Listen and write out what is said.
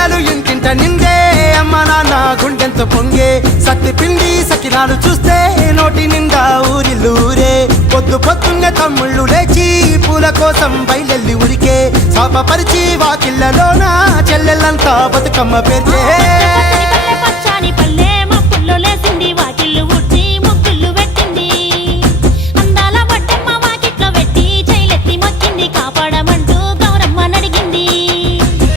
పండగలు ఇంటింట నిందే అమ్మ నాన్న గుండెంత పొంగే సత్తి పిండి సకినాలు చూస్తే నోటి నిండా ఊరిల్లూరే పొద్దు పొద్దున్నే తమ్ముళ్ళు లేచి పూల కోసం బయలెల్లి ఉరికే శాపపరిచి వాకిళ్ళలోన చెల్లెళ్ళంతా బతుకమ్మ పేర్చే